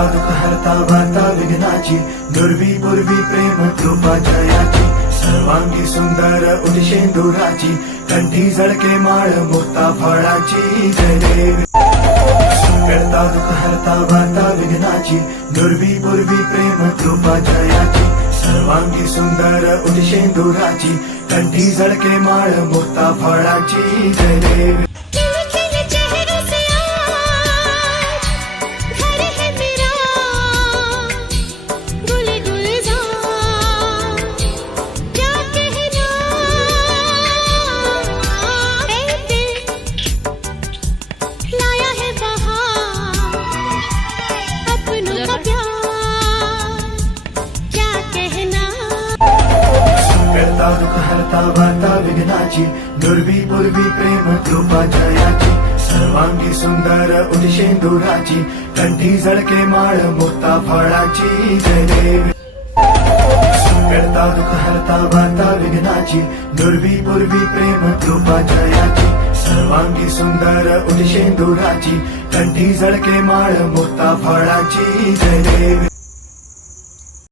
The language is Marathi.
करता दुःख हरता वार्ता विघ्नाची, दुर्वी पूर्वी प्रेम कृपा जयाची, सर्वांगी सुंदर उदिशेंदुराची, कंठी झळके माळ मुक्ता फळाची. जय देवी. करता दुःख हरता वार्ता विघ्नाची, दुर्वी पूर्वी प्रेम कृपा जयाची, सर्वांगी सुंदर उदिशेंदुराची, कंठी झळके माळ मुक्ता फळाची. जय देवी. करता दुःख हरता वार्ता विघ्नाची, दुर्वी पूर्वी प्रेम कृपा जयाची, सर्वांगी सुंदर उदिशेंदुराची, कंठी झळके माळ मुक्ता फळाची. जय देवी. करता दुःख हरता वार्ता विघ्नाची, दुर्वी पूर्वी प्रेम कृपा जयाची, सर्वांगी सुंदर उदिशेंदुराची, कंठी झळके माळ मुक्ता फळाची. जय देवी.